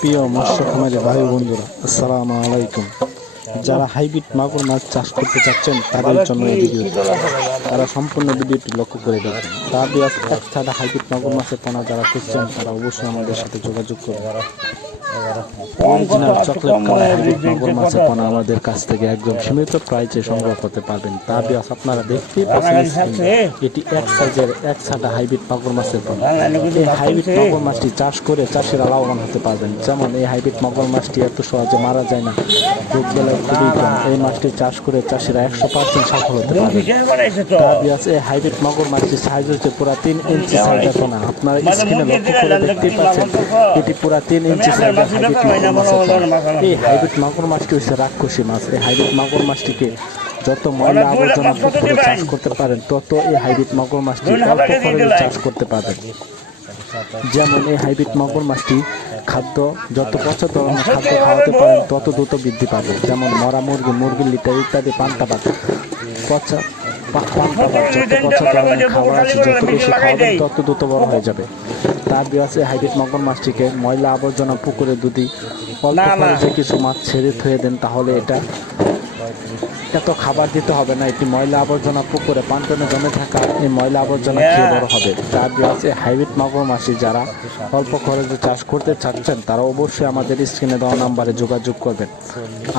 প্রিয় মৎস্য খামারি ভাই বন্ধুরা, আসসালামু আলাইকুম। যারা হাইব্রিড মাগুর মাছ চাষ করতে চাচ্ছেন তাদের জন্য এই ভিডিওটি, তারা সম্পূর্ণ ভিডিওটি লক্ষ্য করে দেখবেন। তা বিয়াস এক ছাড়া হাইব্রিড মাগুর মাছের পোনা যারা খুঁজছেন তারা অবশ্যই আমাদের সাথে যোগাযোগ করবেন। অরিজিনাল চকলেট কালার হাইব্রিড মাগুর মাছের পোনা আমাদের কাছ থেকে একদম সীমিত প্রাইসে সংগ্রহ করতে পারবেন। তা বিয়াস আপনারা দেখতেই পাচ্ছেন, এটি এক সাইজের এক ছাড়া হাইব্রিড মাগুর মাছের পোনা। এই হাইব্রিড মাগুর মাছটি চাষ করে চাষিরা লাভবান হতে পারবেন। যেমন এই হাইব্রিড মাগুর মাছটি এত সহজে মারা যায় না, রোগ বেলায় খুবই কম। এই মাছটি চাষ করে চাষিরা 100% সফল হতে পারবেন। এই হাইব্রিড মাগুর মাছটির সাইজ হচ্ছে পুরা 3 ইঞ্চি সাইজের পোনা। আপনারা স্ক্রিনে লক্ষ্য করে দেখতেই পাচ্ছেন, এটি পুরা 3 ইঞ্চি সাইজের হাইব্রিড মাগুর মাছের পোনা। এই হাইব্রিড মাগুর মাছটি হচ্ছে রাক্ষসী মাছ। এই হাইব্রিড মাগুর মাছটিকে যত ময়লা আবর্জনা পুকুরে চাষ করতে পারেন, তত এই হাইব্রিড মাগুর মাছটি অল্প খরচে চাষ করতে পারবেন। যেমন এই হাইব্রিড মাগুর মাছটি খাদ্য যত পচা ধরনের খাদ্য খাওয়াতে পারেন তত দ্রুত বৃদ্ধি পাবে। যেমন মরা মুরগি, মুরগির লিটার ইত্যাদি পান্তা ভাত, পচা পান্তা ভাত, যত পচা ধরনের খাবার আছে যত বেশি খাওয়াবেন তত দ্রুত বড় হয়ে যাবে। তার বিয়াসে হাইব্রিড মাগুর মাছটিকে ময়লা আবর্জনা পুকুরে যদি অল্প খরচে কিছু মাছ ছেড়ে থুয়ে দেন, তাহলে এত খাবার দিতে হবে না। এটি ময়লা আবর্জনা পুকুরে পান্টনে জমে থাকা এই ময়লা আবর্জনা খেয়ে বড় হবে। তার বিয়াসে হাইব্রিড মাগুর মাছটি যারা অল্প খরচে চাষ করতে চাচ্ছেন তারা অবশ্যই আমাদের স্ক্রিনে দেওয়া নাম্বারে যোগাযোগ করবেন।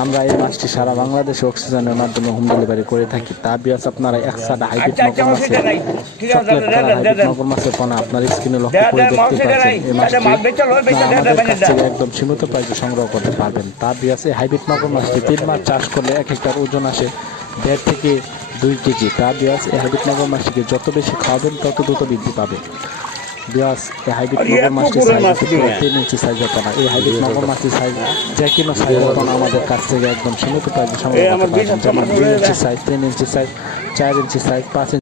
আমরা এই মাছটি সারা বাংলাদেশে অক্সিজেনের মাধ্যমে হোম ডেলিভারি করে থাকি। তার বিয়াস আপনারা একসাথে হাইব্রিড মাগুর মাছের চকলেট কালার হাইব্রিড মাগুর মাছের পোনা আপনার স্ক্রিনে লক্ষ্য করে দেখতে পাচ্ছেন। এই মাছটি আমাদের কাছ থেকে একদম সীমিত প্রাইসে সংগ্রহ করতে পারবেন। তার বিয়াস এই হাইব্রিড মাগুর মাছটি 3 মাস চাষ করলে এক একটার ওজন আসে 1.5 থেকে 2 কেজি। তার বিয়াস এই হাইব্রিড মাগুর মাছটিকে যত বেশি খাওয়াবেন তত দ্রুত বৃদ্ধি পাবে। বিয়াস এই হাইব্রিড মাগুর মাছটির সাইজ 3 ইঞ্চি সাইজের পোনা। এই হাইব্রিড মাগুর মাছটির সাইজ যে কোনো সাইজের পোনা আমাদের কাছ থেকে একদম সীমিত প্রাইসে সংগ্রহ করতে পারবেন। যেমন 2 ইঞ্চি সাইজ, 3 ইঞ্চি সাইজ, 4 ইঞ্চি সাইজ, 5 ইঞ্চি